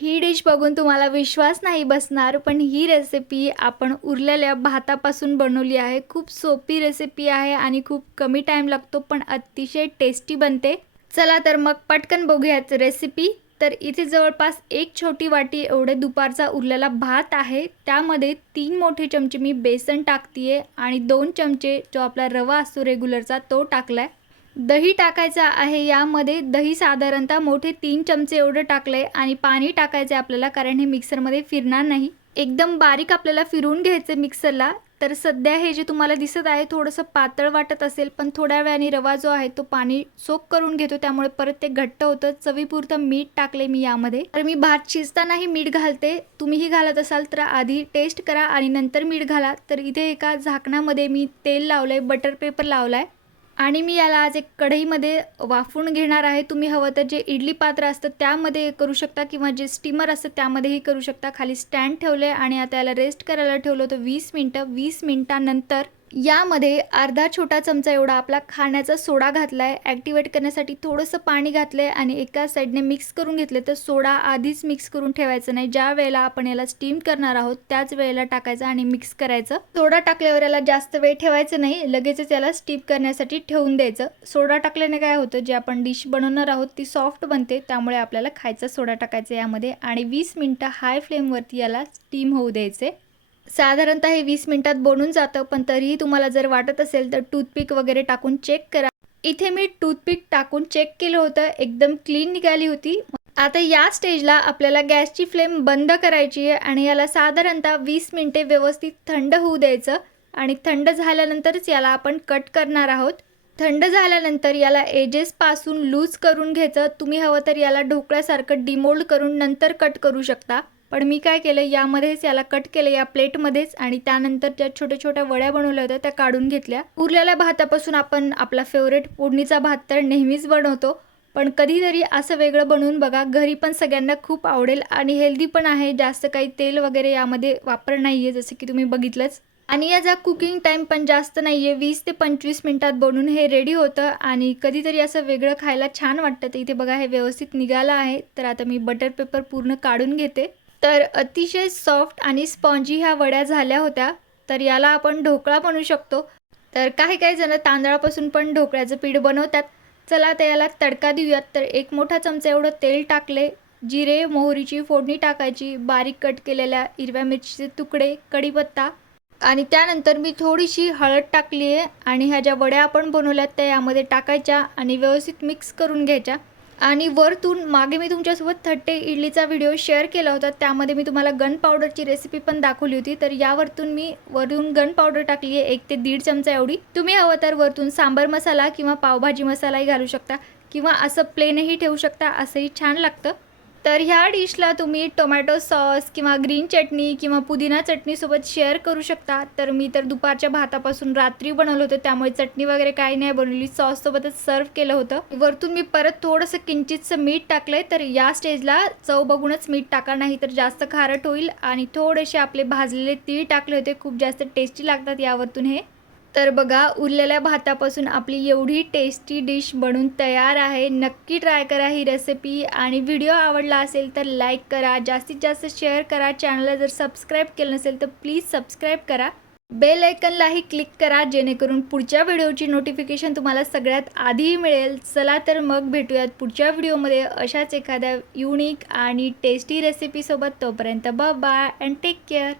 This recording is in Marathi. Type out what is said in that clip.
ही डिश बघून तुम्हाला विश्वास नाही बसणार पण ही रेसिपी आपण उरलेल्या भातापासून बनवली आहे. खूप सोपी रेसिपी आहे आणि खूप कमी टाईम लागतो पण अतिशय टेस्टी बनते. चला तर मग पटकन बघूयात रेसिपी तर इथे जवळपास एक छोटी वाटी एवढे दुपारचा उरलेला भात आहे. त्यामध्ये तीन मोठे चमचे मी बेसन टाकतीये आणि दोन चमचे जो आपला रवा असतो रेग्युलरचा तो टाकलाय. दही टाकायचं आहे यामध्ये. दही साधारणतः मोठे तीन चमचे एवढं टाकलंय आणि पाणी टाकायचं आहे आपल्याला कारण हे मिक्सरमध्ये फिरणार नाही. एकदम बारीक आपल्याला फिरवून घ्यायचं मिक्सरला. तर सध्या हे जे तुम्हाला दिसत आहे थोडंसं पातळ वाटत असेल पण थोड्या वेळाने रवा जो आहे तो पाणी सोक करून घेतो. त्यामुळे परत ते घट्ट होतं. चवीपुरतं मीठ टाकले मी यामध्ये. तर मी भात शिजतानाही मीठ घालते. तुम्हीही घालत असाल तर आधी टेस्ट करा आणि नंतर मीठ घाला. तर इथे एका झाकणामध्ये मी तेल लावलंय बटर पेपर लावलाय. आणि मी याला आज एक कढईमध्ये वाफवून घेणार आहे. तुम्ही हवं तर जे इडली पात्र असतं त्यामध्ये करू शकता किंवा जे स्टीमर असतं त्यामध्येही करू शकता. खाली स्टँड ठेवले आणि आता याला रेस्ट करायला ठेवलं होतं वीस मिनटं. वीस मिनटानंतर यामध्ये अर्धा छोटा चमचा एवढा आपला खाण्याचा सोडा घातला आहे ॲक्टिवेट करण्यासाठी थोडंसं पाणी घातलं आहे आणि एका साईडने मिक्स करून घेतले तर सोडा आधीच मिक्स करून ठेवायचं नाही. ज्या वेळेला आपण याला स्टीम करणार आहोत त्याच वेळेला टाकायचं आणि मिक्स करायचं. सोडा टाकल्यावर याला जास्त वेळ ठेवायचं नाही. लगेचच याला स्टीम करण्यासाठी ठेवून द्यायचं. सोडा टाकल्याने काय होतं जे आपण डिश बनवणार आहोत ती सॉफ्ट बनते. त्यामुळे आपल्याला खायचा सोडा टाकायचा यामध्ये. आणि वीस मिनटं हाय फ्लेमवरती याला स्टीम होऊ द्यायचे साधारणतः हे वीस मिनिटात बनून जातं पण तरीही तुम्हाला जर वाटत असेल तर टूथपिक वगैरे टाकून चेक करा. इथे मी टूथपिक टाकून चेक केलं होतं एकदम क्लीन निघाली होती. आता या स्टेजला आपल्याला गॅसची फ्लेम बंद करायची आहे आणि याला साधारणतः वीस मिनटे व्यवस्थित थंड होऊ द्यायचं आणि थंड झाल्यानंतरच याला आपण कट करणार आहोत. थंड झाल्यानंतर याला एजेसपासून लूज करून घ्यायचं. तुम्ही हवं तर याला ढोकळ्यासारखं डिमोल्ड करून नंतर कट करू शकता. पण मी काय केलं यामध्येच याला कट केलं या प्लेटमध्येच आणि त्यानंतर ज्या छोट्या छोट्या वड्या बनवल्या होत्या त्या काढून घेतल्या. उरलेल्या भातापासून आपण आपला फेवरेट फोडणीचा भात तर नेहमीच बनवतो पण कधीतरी असं वेगळं बनवून बघा घरी पण सगळ्यांना खूप आवडेल आणि हेल्दी पण आहे जास्त काही तेल वगैरे यामध्ये वापर नाही आहे जसं की तुम्ही बघितलंच. आणि याचा कुकिंग टाईम पण जास्त नाही आहे वीस ते पंचवीस मिनटात बनवून हे रेडी होतं आणि कधीतरी असं वेगळं खायला छान वाटतं. तर इथे बघा हे व्यवस्थित निघालं आहे. तर आता मी बटर पेपर पूर्ण काढून घेते. तर अतिशय सॉफ्ट आणि स्पॉन्जी ह्या वड्या झाल्या होत्या तर याला आपण ढोकळा म्हणू शकतो. तर काही काही जण तांदळापासून पण ढोकळ्याचं पीठ बनवतात. चला तर याला तडका देऊयात. तर एक मोठा चमचा एवढं तेल टाकले जिरे मोहरीची फोडणी टाकायची बारीक कट केलेल्या हिरव्या मिरचीचे तुकडे कढीपत्ता. आणि त्यानंतर मी थोडीशी हळद टाकली आहे आणि ह्या ज्या वड्या आपण बनवल्यात त्या यामध्ये टाकायच्या आणि व्यवस्थित मिक्स करून घ्यायच्या. आणि वरतून मागे मी तुमच्यासोबत थट्टे इडलीचा व्हिडिओ शेअर केला होता. त्यामध्ये मी तुम्हाला गन पावडरची रेसिपी पण दाखवली होती. तर यावरतून मी वरून गन पावडर टाकली आहे. एक ते दीड चमचा एवढी. तुम्ही हवं तर वरतून सांबर मसाला किंवा पावभाजी मसालाही घालू शकता किंवा असं प्लेनही ठेवू शकता. असंही छान लागतं. तर ह्या डिशला तुम्ही टोमॅटो सॉस किंवा ग्रीन चटणी किंवा पुदिना चटणीसोबत शेअर करू शकता. तर मी तर दुपारच्या भातापासून रात्री बनवलं होतं त्यामुळे चटणी वगैरे काही नाही बनवली. सॉससोबतच सर्व केलं होतं. वरतून मी परत थोडंसं किंचितचं मीठ टाकलंय तर या स्टेजला चव बघूनच मीठ टाका नाही तर जास्त खारट होईल. आणि थोडेसे आपले भाजलेले तीळ टाकले होते खूप जास्त टेस्टी लागतात यावरतून हे. तर बघा उरलेल्या भातापासून आपली एवढी टेस्टी डिश बनून तयार आहे. नक्की ट्राय करा ही रेसिपी आणि व्हिडिओ आवडला असेल तर लाईक करा. जास्तीत जास्त शेअर करा. चॅनलला जर सबस्क्राईब केलं नसेल तर प्लीज सबस्क्राईब करा. बेल आयकनलाही क्लिक करा. जेणेकरून पुढच्या व्हिडिओची नोटिफिकेशन तुम्हाला सगळ्यात आधी मिळेल. चला तर मग भेटूयात पुढच्या व्हिडिओमध्ये अशाच एखाद्या युनिक आणि टेस्टी रेसिपीसोबत तोपर्यंत बाय अँड टेक केअर